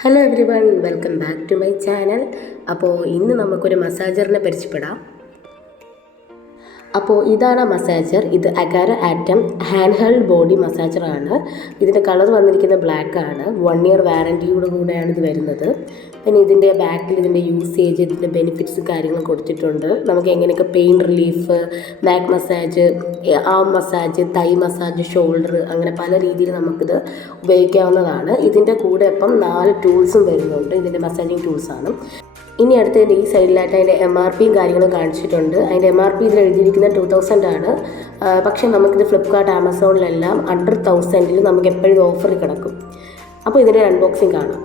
Hello everyone, welcome back to my channel. അപ്പോൾ ഇന്ന് നമുക്കൊരു മസാജറിനെ പരിചയപ്പെടാം. അപ്പോൾ ഇതാണ് മസാജർ. ഇത് Agaro atom hand held body മസാജറാണ്. ഇതിൻ്റെ കളർ വന്നിരിക്കുന്നത് ബ്ലാക്ക് ആണ്. 1 ഇയർ വാറൻറ്റിയോട് കൂടെയാണ് ഇത് വരുന്നത്. പിന്നെ ഇതിൻ്റെ ബാക്കിൽ ഇതിൻ്റെ യൂസേജ്, ഇതിൻ്റെ ബെനിഫിറ്റ്സ് കാര്യങ്ങൾ കൊടുത്തിട്ടുണ്ട്. നമുക്ക് എങ്ങനെയൊക്കെ പെയിൻ റിലീഫ്, ബാക്ക് മസാജ്, ആം മസാജ്, തൈ മസാജ്, ഷോൾഡർ, അങ്ങനെ പല രീതിയിൽ നമുക്കിത് ഉപയോഗിക്കാവുന്നതാണ്. ഇതിൻ്റെ കൂടെ ഇപ്പം 4 ടൂൾസും വരുന്നുണ്ട്. ഇതിൻ്റെ മസാജിങ് ടൂൾസാണ്. ഇനി അടുത്തതിൻ്റെ ഈ സൈഡിലായിട്ട് അതിൻ്റെ MRPയും കാര്യങ്ങളും കാണിച്ചിട്ടുണ്ട്. അതിൻ്റെ MRP ഇതിൽ എഴുതിയിരിക്കുന്നത് 2000 ആണ്. പക്ഷേ നമുക്കിത് ഫ്ലിപ്കാർട്ട്, ആമസോണിലെല്ലാം അണ്ടർ 1000 നമുക്ക് എപ്പോഴും ഓഫറിൽ കിടക്കും. അപ്പോൾ ഇതിൻ്റെ അൺബോക്സിങ് കാണാം.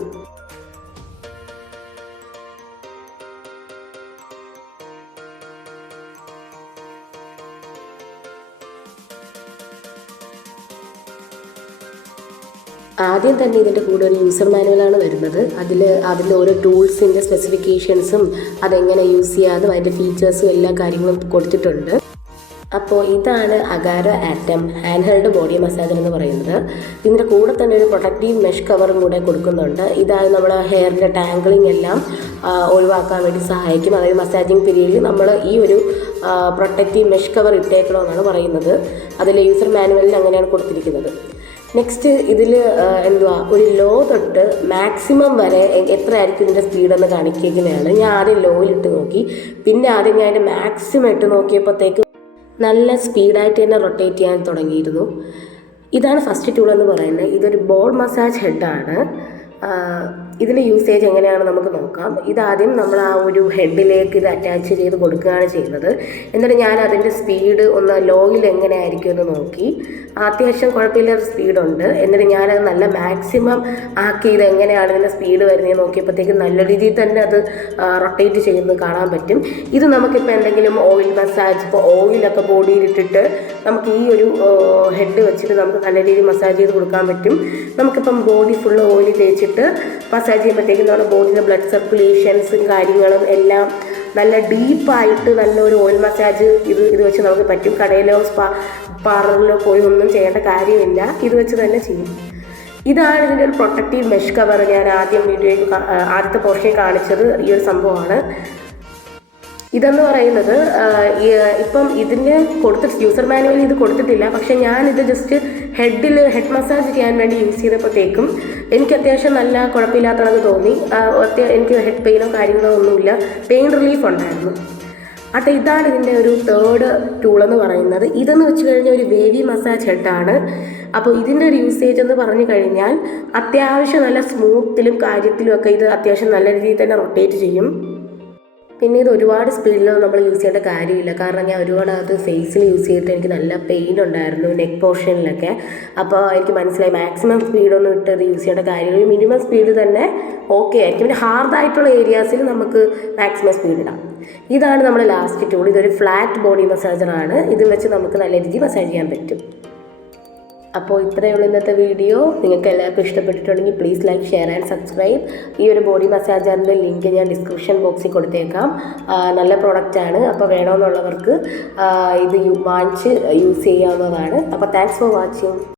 ആദ്യം തന്നെ ഇതിൻ്റെ കൂടെ ഒരു യൂസർ മാനുവലാണ് വരുന്നത്. അതിൻ്റെ ഓരോ ടൂൾസിൻ്റെ സ്പെസിഫിക്കേഷൻസും അതെങ്ങനെ യൂസ് ചെയ്യാതും അതിൻ്റെ ഫീച്ചേഴ്സും എല്ലാ കാര്യങ്ങളും കൊടുത്തിട്ടുണ്ട്. അപ്പോൾ ഇതാണ് Agaro atom hand held body massager എന്ന് പറയുന്നത്. ഇതിൻ്റെ കൂടെ തന്നെ ഒരു പ്രൊട്ടക്റ്റീവ് മെഷ് കവറും കൂടെ കൊടുക്കുന്നുണ്ട്. ഇതായത് നമ്മുടെ ഹെയറിൻ്റെ ടാങ്കിളിങ് എല്ലാം ഒഴിവാക്കാൻ വേണ്ടി സഹായിക്കും. അതായത് മസാജിങ് പീരീഡിൽ നമ്മൾ ഈ ഒരു പ്രൊട്ടക്റ്റീവ് മെഷ് കവർ ഇട്ടേക്കണമെന്നാണ് പറയുന്നത്. അതിൽ യൂസർ മാനുവലിൽ അങ്ങനെയാണ് കൊടുത്തിരിക്കുന്നത്. നെക്സ്റ്റ് ഇതിൽ ഒരു ലോ തൊട്ട് മാക്സിമം വരെ എത്ര ആയിരിക്കും ഇതിൻ്റെ സ്പീഡെന്ന് കാണിക്കുന്നതാണ്. ഞാൻ ആദ്യം ലോയിലിട്ട് നോക്കി, പിന്നെ ആദ്യം ഞാൻ അതിൻ്റെ മാക്സിമം ഇട്ട് നോക്കിയപ്പോഴത്തേക്ക് നല്ല സ്പീഡായിട്ട് തന്നെ റൊട്ടേറ്റ് ചെയ്യാൻ തുടങ്ങിയിരുന്നു. ഇതാണ് ഫസ്റ്റ് ടൂൾ എന്ന് പറയുന്നത്. ഇതൊരു ബോൾ മസാജ് ഹെഡാണ്. ഇതിൻ്റെ യൂസേജ് എങ്ങനെയാണ് നമുക്ക് നോക്കാം. ഇതാദ്യം നമ്മൾ ആ ഒരു ഹെഡിലേക്ക് ഇത് അറ്റാച്ച് ചെയ്ത് കൊടുക്കുകയാണ് ചെയ്യുന്നത്. എന്നിട്ട് ഞാൻ അതിൻ്റെ സ്പീഡ് ഒന്ന് ലോയിൽ എങ്ങനെ ആയിരിക്കും എന്ന് നോക്കി. അത്യാവശ്യം കുഴപ്പമില്ലാത്ത സ്പീഡുണ്ട്. എന്നിട്ട് ഞാനത് നല്ല മാക്സിമം ആക്കി ഇത് എങ്ങനെയാണ് ഇതിൻ്റെ സ്പീഡ് വരുന്നത് നോക്കിയപ്പോഴത്തേക്കും നല്ല രീതിയിൽ തന്നെ അത് റൊട്ടേറ്റ് ചെയ്യുന്നത് കാണാൻ പറ്റും. ഇത് നമുക്കിപ്പോൾ എന്തെങ്കിലും ഓയിൽ മസാജ്, ഇപ്പോൾ ഓയിലൊക്കെ ബോഡിയിലിട്ടിട്ട് നമുക്ക് ഈ ഒരു ഹെഡ് വെച്ചിട്ട് നമുക്ക് നല്ല രീതിയിൽ മസാജ് ചെയ്ത് കൊടുക്കാൻ പറ്റും. നമുക്കിപ്പം ബോഡി ഫുള്ള് ഓയിൽ തേച്ചിട്ട് മസാജ് ചെയ്യുമ്പോഴത്തേക്കും നമ്മുടെ ബോഡിയിലെ ബ്ലഡ് സർക്കുലേഷൻസും കാര്യങ്ങളും എല്ലാം നല്ല ഡീപ്പായിട്ട് നല്ലൊരു ഓയിൽ മസാജ് ഇത് വെച്ച് നമുക്ക് പറ്റും. കടയിലോ പാർലറിലോ പോയി ഒന്നും ചെയ്യേണ്ട കാര്യമില്ല, ഇത് വെച്ച് തന്നെ ചെയ്യും. ഇതാണ് ഇതിൻ്റെ ഒരു പ്രൊട്ടക്റ്റീവ് മെഷ് കവർ. ഞാൻ ആദ്യം വീഡിയോയിൽ ആദ്യത്തെ പോർഷനിൽ കാണിച്ചത് ഈ ഒരു സംഭവമാണ്. ഇതെന്ന് പറയുന്നത് ഇപ്പം ഇതിന് യൂസർ മാനുവലിൽ ഇത് കൊടുത്തിട്ടില്ല. പക്ഷേ ഞാനിത് ജസ്റ്റ് ഹെഡ് മസാജ് ചെയ്യാൻ വേണ്ടി യൂസ് ചെയ്തപ്പോഴത്തേക്കും എനിക്ക് അത്യാവശ്യം നല്ല കുഴപ്പമില്ലാത്തതൊക്കെ തോന്നി. എനിക്ക് ഹെഡ് പെയിനോ കാര്യങ്ങളോ ഒന്നുമില്ല, പെയിൻ റിലീഫ് ഉണ്ടായിരുന്നു. ഇതാണ് ഇതിൻ്റെ ഒരു തേർഡ് ടൂളെന്ന് പറയുന്നത്. ഇതെന്ന് വെച്ച് കഴിഞ്ഞാൽ ഒരു വേവി മസാജ് ഹെഡാണ്. അപ്പോൾ ഇതിൻ്റെ ഒരു യൂസേജ് എന്ന് പറഞ്ഞു കഴിഞ്ഞാൽ അത്യാവശ്യം നല്ല സ്മൂത്തിലും കാര്യത്തിലും ഒക്കെ ഇത് അത്യാവശ്യം നല്ല രീതിയിൽ തന്നെ റൊട്ടേറ്റ് ചെയ്യും. പിന്നെ ഇത് ഒരുപാട് സ്പീഡിലൊന്നും നമ്മൾ യൂസ് ചെയ്യേണ്ട കാര്യമില്ല. കാരണം ഞാൻ ഒരുപാട് അത് ഫേസിൽ യൂസ് ചെയ്തിട്ട് എനിക്ക് നല്ല പെയിൻ ഉണ്ടായിരുന്നു, നെക്ക് പോർഷനിലൊക്കെ. അപ്പോൾ എനിക്ക് മനസ്സിലായി മാക്സിമം സ്പീഡൊന്നും ഇട്ട് അത് യൂസ് ചെയ്യേണ്ട കാര്യമില്ല. മിനിമം സ്പീഡ് തന്നെ ഓക്കെ ആയിരിക്കും. പിന്നെ ഹാർഡായിട്ടുള്ള ഏരിയാസിൽ നമുക്ക് മാക്സിമം സ്പീഡ് ഇടാം. ഇതാണ് നമ്മുടെ ലാസ്റ്റ് ടൂൾ. ഇതൊരു ഫ്ലാറ്റ് ബോഡി മസാജറാണ്. ഇത് വെച്ച് നമുക്ക് നല്ല രീതിയിൽ മസാജ് ചെയ്യാൻ പറ്റും. അപ്പോൾ ഇത്രയേ ഉള്ളൂ ഇന്നത്തെ വീഡിയോ. നിങ്ങൾക്ക് എല്ലാവർക്കും ഇഷ്ടപ്പെട്ടിട്ടുണ്ടെങ്കിൽ please like, share and subscribe. ഈ ഒരു ബോഡി മസാജറിൻ്റെ ലിങ്ക് ഞാൻ ഡിസ്ക്രിപ്ഷൻ ബോക്സിൽ കൊടുത്തേക്കാം. നല്ല പ്രോഡക്റ്റാണ്. അപ്പോൾ വേണമെന്നുള്ളവർക്ക് ഇത് വാങ്ങിച്ച് യൂസ് ചെയ്യാവുന്നതാണ്. അപ്പോൾ താങ്ക്സ് ഫോർ വാച്ചിങ്.